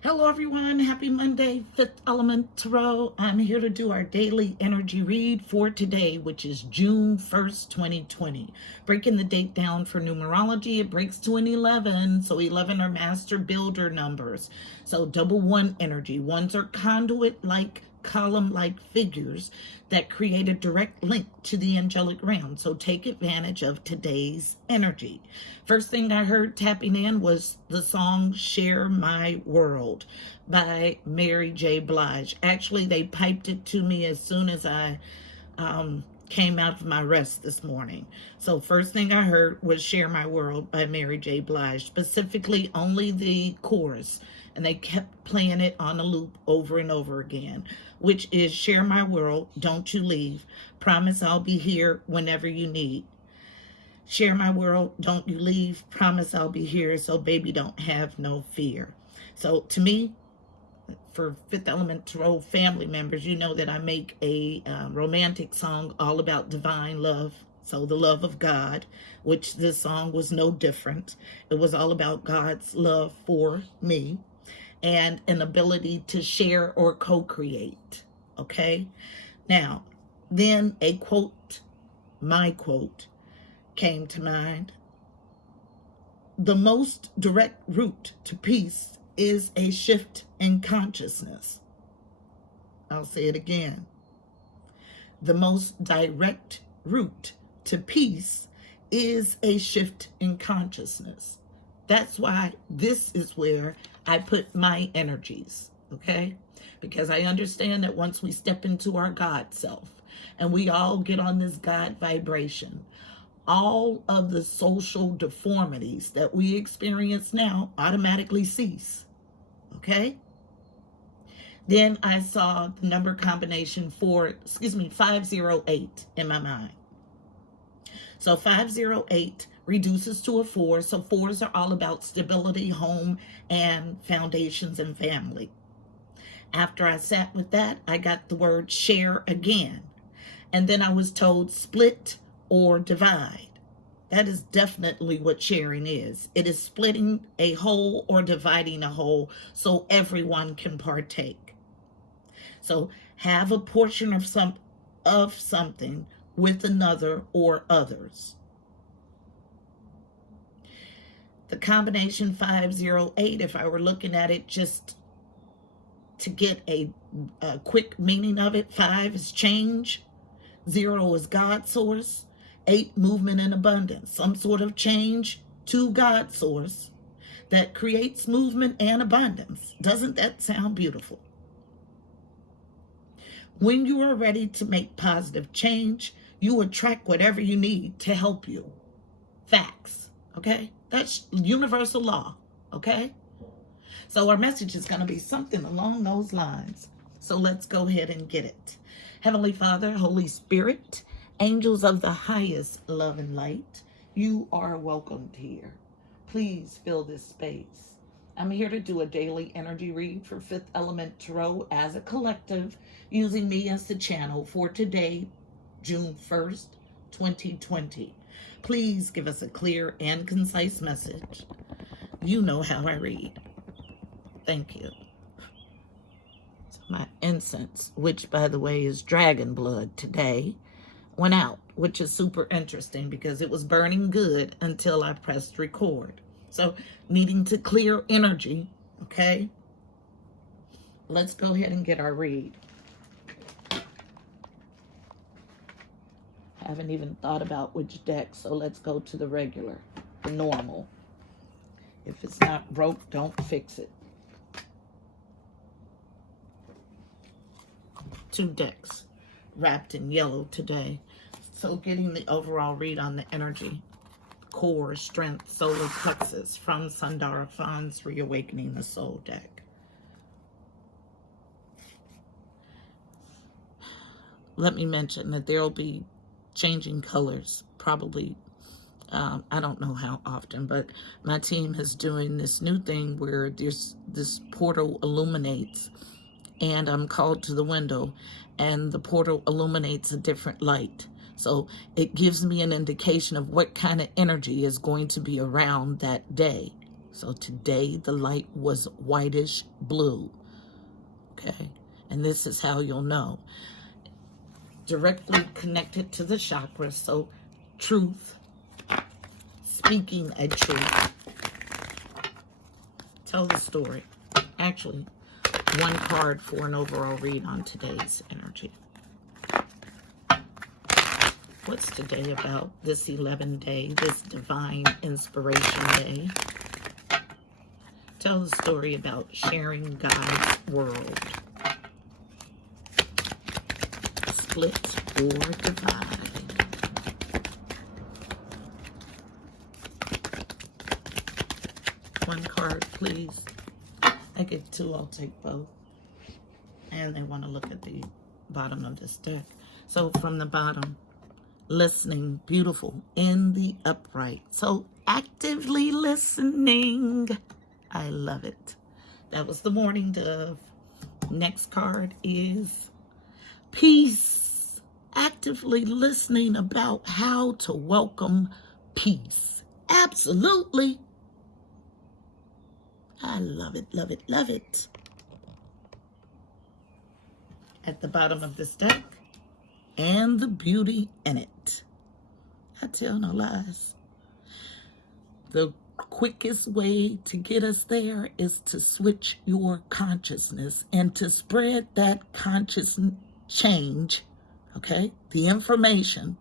Hello, everyone. Happy Monday, Fifth Element Tarot. I'm here to do our daily energy read for today, which is June 1st, 2020. Breaking the date down for numerology, it breaks to an 11. So 11 are master builder numbers. So double one energy. Ones are conduit like column-like figures that create a direct link to the angelic realm. So take advantage of today's energy. First thing I heard tapping in was the song Share My World by Mary J. Blige. Actually, they piped it to me as soon as I came out of my rest this morning. So first thing I heard was Share My World by Mary J. Blige, specifically only the chorus. And they kept playing it on a loop over and over again, which is Share My World, Don't You Leave, Promise I'll Be Here Whenever You Need. Share my world, don't you leave, promise I'll be here, so baby don't have no fear. So to me, for Fifth Element Tarot family members, you know that I make a romantic song all about divine love. So the love of God, which this song was no different. It was all about God's love for me and an ability to share or co-create. Okay? Now, then a quote, my quote, came to mind. The most direct route to peace is a shift in consciousness. I'll say it again. The most direct route to peace is a shift in consciousness. That's why this is where I put my energies, okay? Because I understand that once we step into our God self and we all get on this God vibration, all of the social deformities that we experience now automatically cease, okay? Then I saw the number combination 508 in my mind. So 508 reduces to a 4. So 4s are all about stability, home, and foundations and family. After I sat with that, I got the word share again. And then I was told split or divide. That is definitely what sharing is. It is splitting a whole or dividing a whole so everyone can partake. So have a portion of something with another or others. The combination 508, if I were looking at it just to get a quick meaning of it, 5 is change, 0 is God source, 8 movement and abundance, some sort of change to God source that creates movement and abundance. Doesn't that sound beautiful? When you are ready to make positive change, you attract whatever you need to help you. Facts, okay? That's universal law, okay? So our message is going to be something along those lines. So let's go ahead and get it. Heavenly Father, Holy Spirit, angels of the highest love and light, you are welcomed here. Please fill this space. I'm here to do a daily energy read for Fifth Element Tarot as a collective, using me as the channel for today, June 1st, 2020. Please give us a clear and concise message. You know how I read. Thank you. So my incense, which by the way is dragon blood today, went out, which is super interesting because it was burning good until I pressed record. So needing to clear energy, okay? Let's go ahead and get our read. I haven't even thought about which deck, so let's go to the regular, the normal. If it's not broke, don't fix it. 2 decks wrapped in yellow today. So getting the overall read on the energy. Core, strength, solar plexus from Sundara Fawn's Reawakening the Soul deck. Let me mention that there will be changing colors, probably, I don't know how often, but my team is doing this new thing where this portal illuminates and I'm called to the window and the portal illuminates a different light. So it gives me an indication of what kind of energy is going to be around that day. So today the light was whitish blue. Okay, and this is how you'll know. Directly connected to the chakras. So truth, speaking a truth. Tell the story. Actually, one card for an overall read on today's energy. What's today about? This 11th day, this divine inspiration day. Tell the story about sharing God's world. Split or divide. One card, please. I get two, I'll take both. And they want to look at the bottom of this deck. So from the bottom, listening, beautiful, in the upright. So actively listening. I love it. That was the morning dove. Next card is peace. Actively listening about how to welcome peace. Absolutely. I love it, love it, love it. At the bottom of this deck, and the beauty in it. I tell no lies. The quickest way to get us there is to switch your consciousness and to spread that conscious change, okay, the information,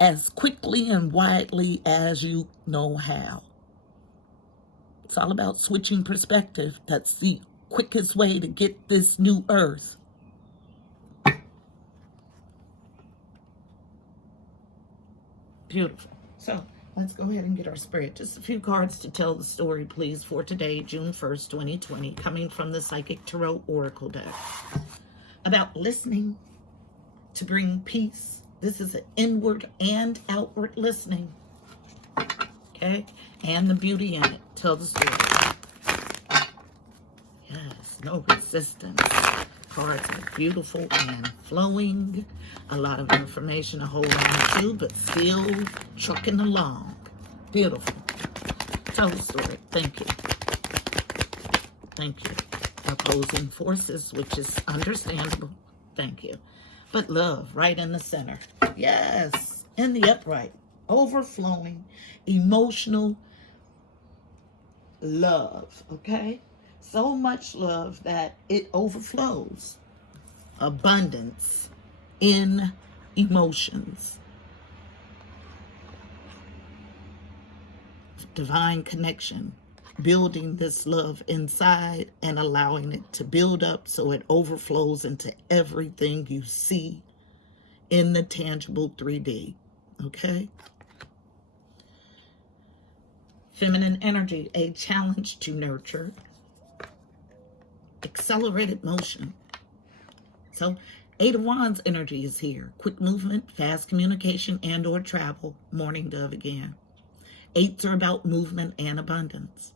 as quickly and widely as you know how. It's all about switching perspective. That's the quickest way to get this new earth. Beautiful. So let's go ahead and get our spread. Just a few cards to tell the story, please, for today, June 1st, 2020, coming from the Psychic Tarot Oracle deck. About listening to bring peace. This is an inward and outward listening. Okay? And the beauty in it. Tell the story. Yes, no resistance. Cards are beautiful and flowing. A lot of information to hold on to, but still trucking along. Beautiful. Tell the story. Thank you. Thank you. Opposing forces, which is understandable. Thank you. But love right in the center. Yes. In the upright. Overflowing. Emotional love. Okay? So much love that it overflows. Abundance in emotions. Divine connection. Building this love inside and allowing it to build up so it overflows into everything you see in the tangible 3D. Okay? Feminine energy, a challenge to nurture. Accelerated motion. So 8 of Wands energy is here. Quick movement, fast communication, and or travel. Morning dove again. 8s are about movement and abundance.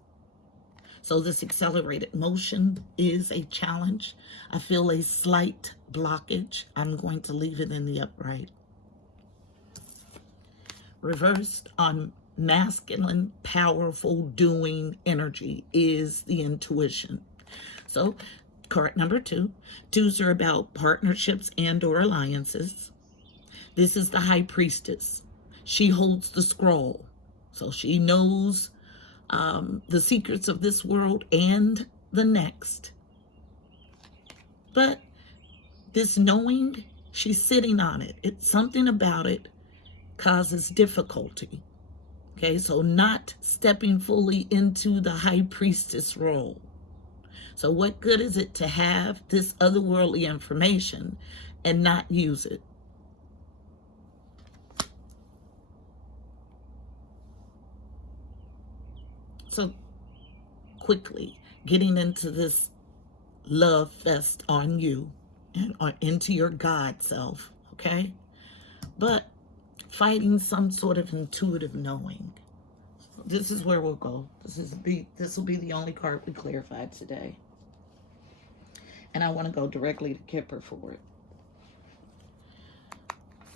So this accelerated motion is a challenge. I feel a slight blockage. I'm going to leave it in the upright. Reversed on masculine, powerful, doing energy is the intuition. So card number 2. 2s are about partnerships and or alliances. This is the High Priestess. She holds the scroll. So she knows the secrets of this world and the next. But this knowing, she's sitting on it. It's something about it causes difficulty. Okay, so not stepping fully into the High Priestess role. So what good is it to have this otherworldly information and not use it? So quickly getting into this love fest on you and into your God self, okay? But fighting some sort of intuitive knowing. This is where we'll go. This will be the only card we clarified today. And I want to go directly to Kipper for it.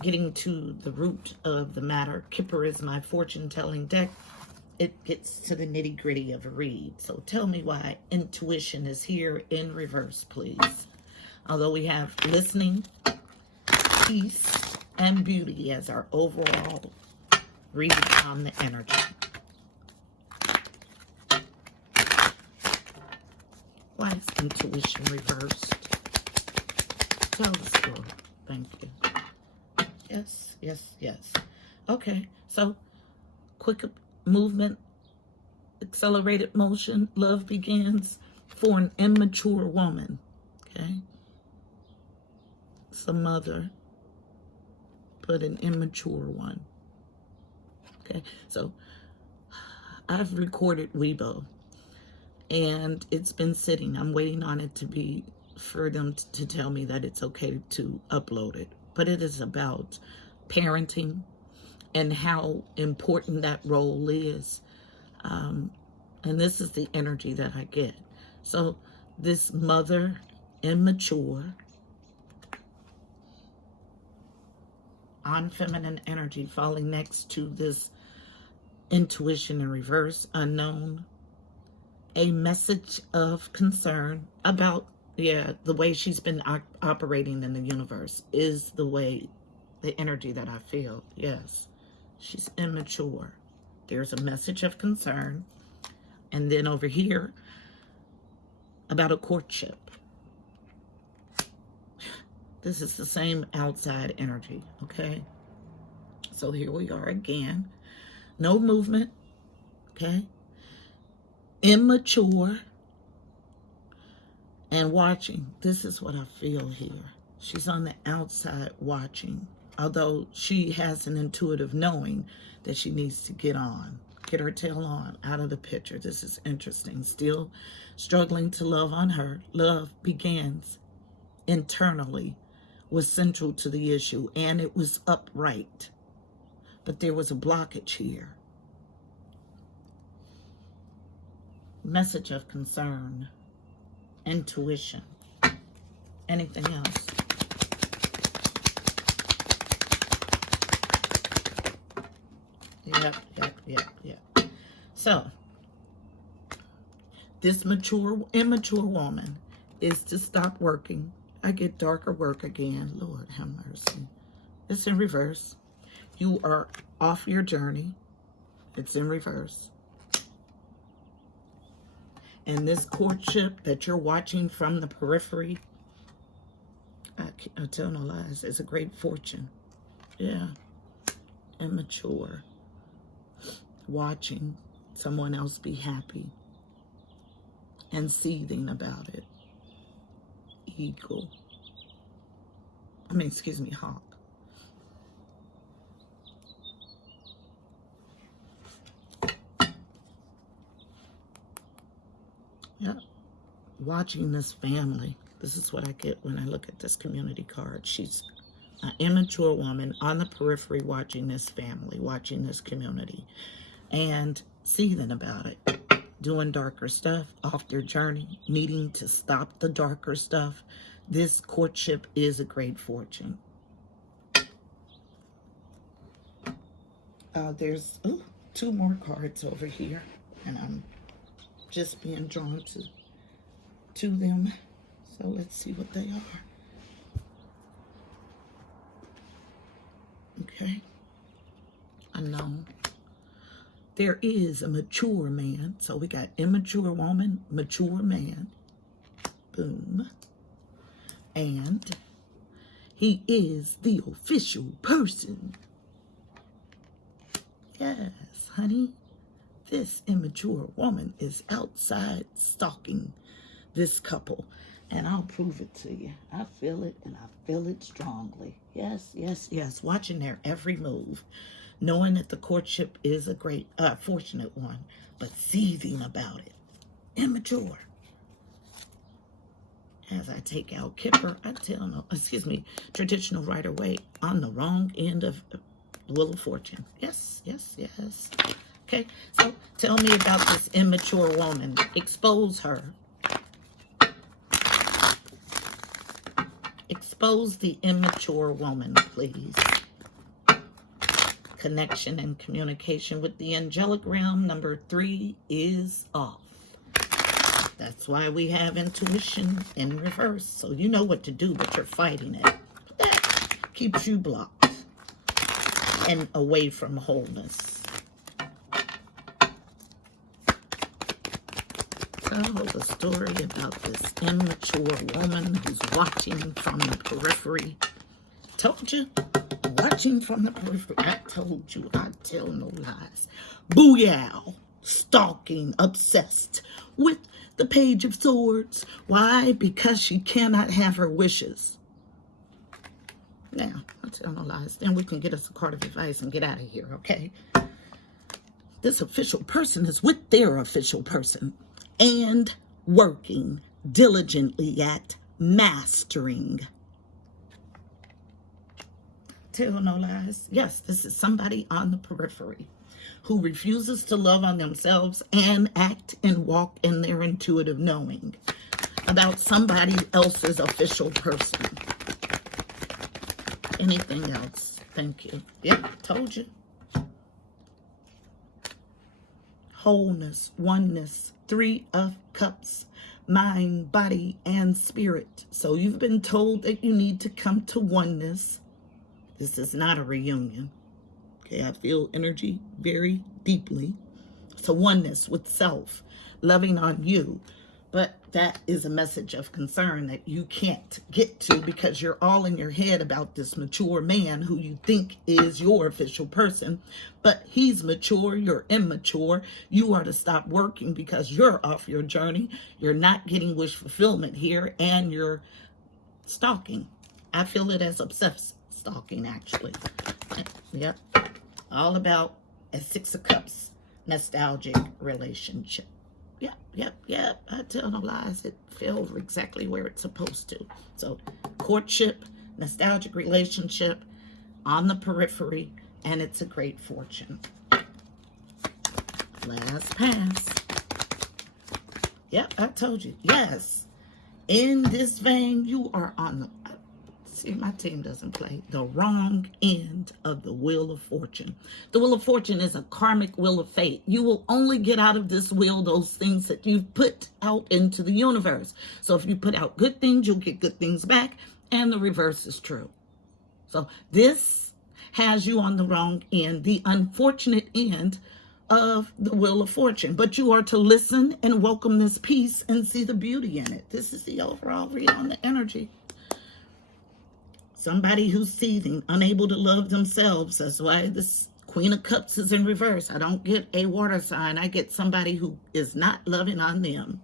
Getting to the root of the matter. Kipper is my fortune-telling deck. it gets to the nitty-gritty of a read. So tell me why intuition is here in reverse, please. Although we have listening, peace, and beauty as our overall read on the energy. Why is intuition reversed? Tell the story. Thank you. Yes, yes, yes. Okay, so quick movement, accelerated motion, love begins for an immature woman. Okay? It's a mother, but an immature one. Okay, so I've recorded Weibo, and it's been sitting. I'm waiting on it to be, for them to tell me that it's okay to upload it. But it is about parenting and how important that role is. And this is the energy that I get. So this mother, immature, on feminine energy, falling next to this intuition in reverse, unknown, a message of concern about, the way she's been operating in the universe is the way, the energy that I feel. Yes, she's immature. There's a message of concern. And then over here, about a courtship. This is the same outside energy, okay? So here we are again. No movement, okay? Immature and watching. This is what I feel here. She's on the outside watching, although she has an intuitive knowing that she needs to get her tail on, out of the picture. This is interesting. Still struggling to love on her. Love begins internally, was central to the issue, and it was upright. But there was a blockage here. Message of concern, intuition. Anything else? Yep. So, this immature woman is to stop working. I get darker work again. Lord have mercy. It's in reverse. You are off your journey. It's in reverse. And this courtship that you're watching from the periphery, I tell no lies, it's a great fortune. Yeah. Immature. Watching someone else be happy and seething about it. Eagle. Hawk. Yeah. Watching this family. This is what I get when I look at this community card. She's an immature woman on the periphery watching this family, watching this community, and seething about it. Doing darker stuff, off their journey, needing to stop the darker stuff. This courtship is a great fortune. There's two more cards over here, and I'm just being drawn to them. So let's see what they are. Okay. Unknown. There is a mature man. So we got immature woman, mature man. Boom. And he is the official person. Yes, honey. This immature woman is outside stalking this couple. And I'll prove it to you. I feel it, and I feel it strongly. Yes. Watching their every move. Knowing that the courtship is a great, fortunate one, but seething about it. Immature. As I take out Kipper, traditional Rider-Waite on the wrong end of Wheel of Fortune. Yes. Okay, so tell me about this immature woman. Expose her. Expose the immature woman, please. connection and communication with the angelic realm. Number 3 is off. That's why we have intuition in reverse. So you know what to do, but you're fighting it. That keeps you blocked and away from wholeness. Tell the story about this immature woman who's watching from the periphery. Told you, watching from the periphery. I told you, I tell no lies. Booyah, stalking, obsessed with the Page of Swords. Why? Because she cannot have her wishes. Now, I tell no lies. Then we can get us a card of advice and get out of here, okay? This official person is with their official person and working diligently at mastering. Tell no lies. Yes, this is somebody on the periphery who refuses to love on themselves and act and walk in their intuitive knowing about somebody else's official person. Anything else? Thank you. Yeah, told you. Wholeness, oneness, 3 of Cups, mind, body, and spirit. So you've been told that you need to come to oneness. This is not a reunion. Okay, I feel energy very deeply. So oneness with self, loving on you. But that is a message of concern that you can't get to because you're all in your head about this mature man who you think is your official person. But he's mature, you're immature. You are to stop working because you're off your journey. You're not getting wish fulfillment here and you're stalking. I feel it as obsessive stalking, actually. Yep. All about a 6 of Cups, nostalgic relationship. Yep. I tell no lies. It fell exactly where it's supposed to. So, courtship, nostalgic relationship, on the periphery, and it's a great fortune. Last pass. Yep, I told you. Yes. In this vein, you are on the... See, my team doesn't play. The wrong end of the Wheel of Fortune. The Wheel of Fortune is a karmic wheel of fate. You will only get out of this wheel those things that you've put out into the universe. So if you put out good things, you'll get good things back. And the reverse is true. So this has you on the wrong end, the unfortunate end of the Wheel of Fortune. But you are to listen and welcome this peace and see the beauty in it. This is the overall read on the energy. Somebody who's seething, unable to love themselves. That's why this Queen of Cups is in reverse. I don't get a water sign. I get somebody who is not loving on them.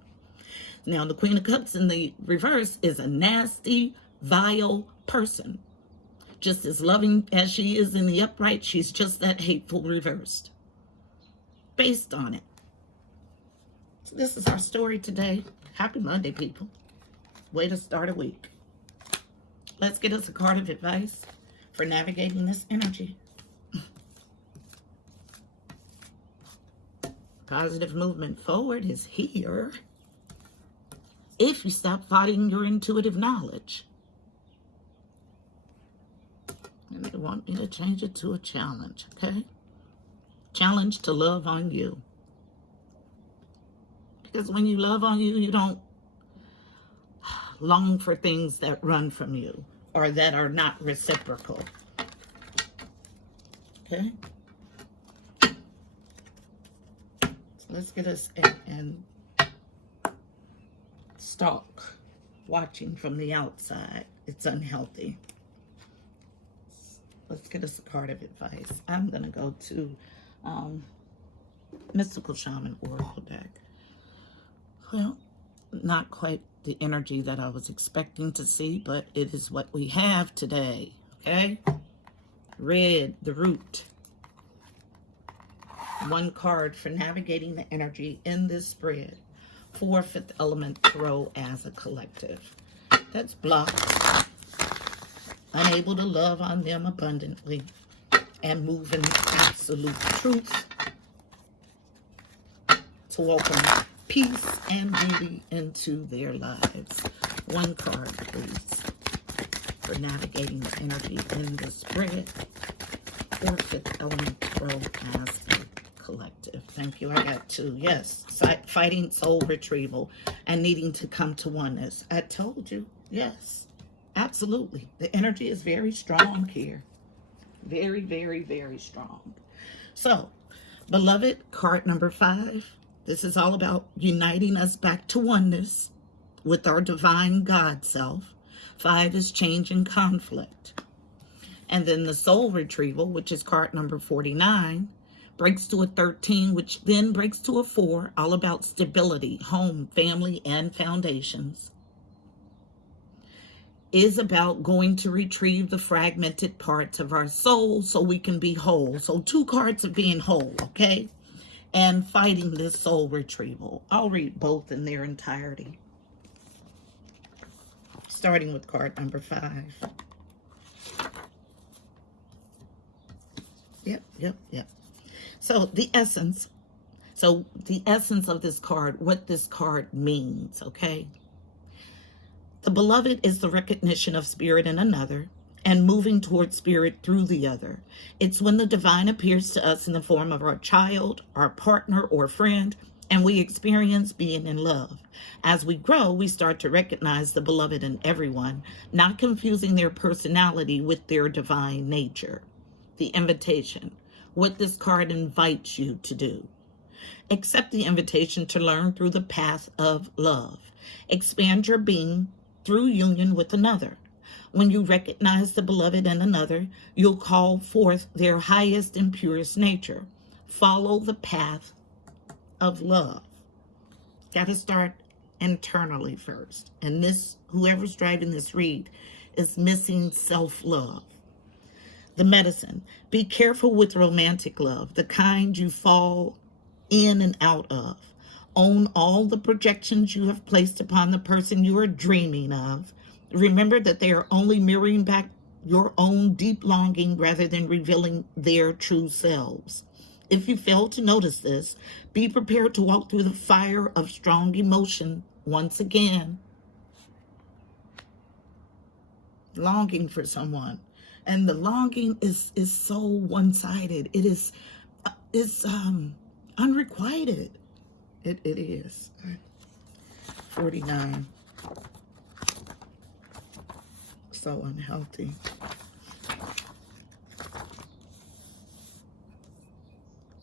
Now, the Queen of Cups in the reverse is a nasty, vile person. Just as loving as she is in the upright, she's just that hateful reversed. Based on it. So this is our story today. Happy Monday, people. Way to start a week. Let's get us a card of advice for navigating this energy. Positive movement forward is here if you stop fighting your intuitive knowledge. And they want me to change it to a challenge, okay? Challenge to love on you. Because when you love on you, you don't long for things that run from you or that are not reciprocal. Okay? So let's get us and stalk, watching from the outside. It's unhealthy. Let's get us a card of advice. I'm going to go to Mystical Shaman Oracle deck. Well, not quite the energy that I was expecting to see, but it is what we have today, okay? Red, the root. One card for navigating the energy in this spread. 4 5th element throw as a collective. That's blocked. Unable to love on them abundantly and move in absolute truth. To welcome peace and beauty into their lives. One card, please, for navigating the energy in the spread. or Fifth Element Tarot as a collective. Thank you. I got two. Yes. Fighting soul retrieval and needing to come to oneness. I told you. Yes. Absolutely. The energy is very strong here. Very, very, very strong. So, beloved, card number 5. This is all about uniting us back to oneness with our divine God self. 5 is change and conflict. And then the soul retrieval, which is card number 49, breaks to a 13, which then breaks to a 4, all about stability, home, family, and foundations. Is about going to retrieve the fragmented parts of our soul so we can be whole. So 2 cards of being whole, okay? And fighting this soul retrieval. I'll read both in their entirety. Starting with card number 5. Yep. So the essence of this card, what this card means, okay? The beloved is the recognition of spirit in another and moving towards spirit through the other. It's when the divine appears to us in the form of our child, our partner, or friend, and we experience being in love. As we grow, we start to recognize the beloved in everyone, not confusing their personality with their divine nature. The invitation, what this card invites you to do. Accept the invitation to learn through the path of love. Expand your being through union with another. When you recognize the beloved in another, you'll call forth their highest and purest nature. Follow the path of love. Got to start internally first. And this, whoever's driving this read, is missing self-love. The medicine. Be careful with romantic love, the kind you fall in and out of. Own all the projections you have placed upon the person you are dreaming of. Remember that they are only mirroring back your own deep longing rather than revealing their true selves. If you fail to notice this, be prepared to walk through the fire of strong emotion once again. Longing for someone. And the longing is so one-sided. It is unrequited. It is. 49. So unhealthy.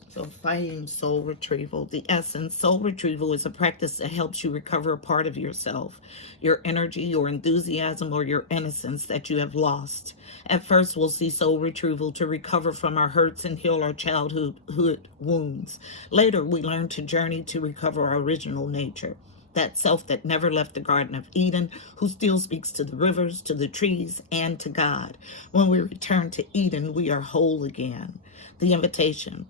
So fighting soul retrieval. The essence, soul retrieval is a practice that helps you recover a part of yourself, your energy, your enthusiasm, or your innocence that you have lost. At first, we'll see soul retrieval to recover from our hurts and heal our childhood wounds. Later, we learn to journey to recover our original nature, that self that never left the Garden of Eden, who still speaks to the rivers, to the trees, and to God. When we return to Eden, we are whole again. The invitation.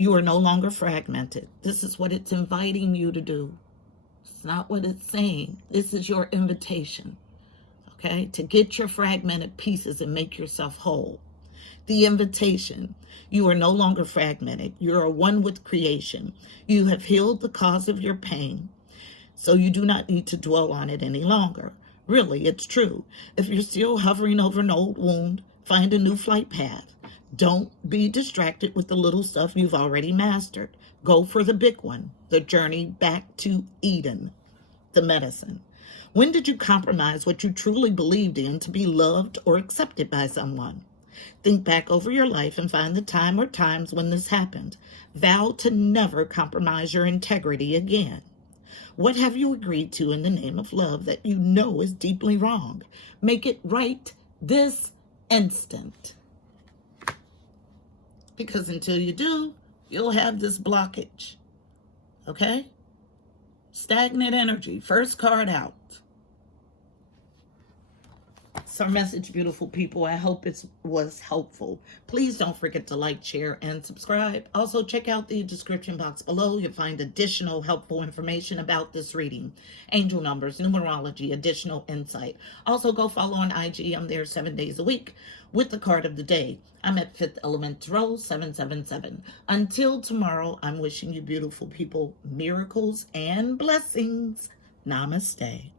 You are no longer fragmented. This is what it's inviting you to do. It's not what it's saying. This is your invitation, okay? To get your fragmented pieces and make yourself whole. The invitation. You are no longer fragmented. You are one with creation. You have healed the cause of your pain, so you do not need to dwell on it any longer. Really, it's true. If you're still hovering over an old wound, find a new flight path. Don't be distracted with the little stuff you've already mastered. Go for the big one, the journey back to Eden, the medicine. When did you compromise what you truly believed in to be loved or accepted by someone? Think back over your life and find the time or times when this happened. Vow to never compromise your integrity again. What have you agreed to in the name of love that you know is deeply wrong? Make it right this instant. Because until you do, you'll have this blockage. Okay? Stagnant energy. First card out. It's our message, beautiful people. I hope it was helpful. Please don't forget to like, share, and subscribe. Also, check out the description box below. You'll find additional helpful information about this reading. Angel numbers, numerology, additional insight. Also, go follow on IG. I'm there 7 days a week with the card of the day. I'm at Fifth Element Tarot 777. Until tomorrow, I'm wishing you beautiful people miracles and blessings. Namaste.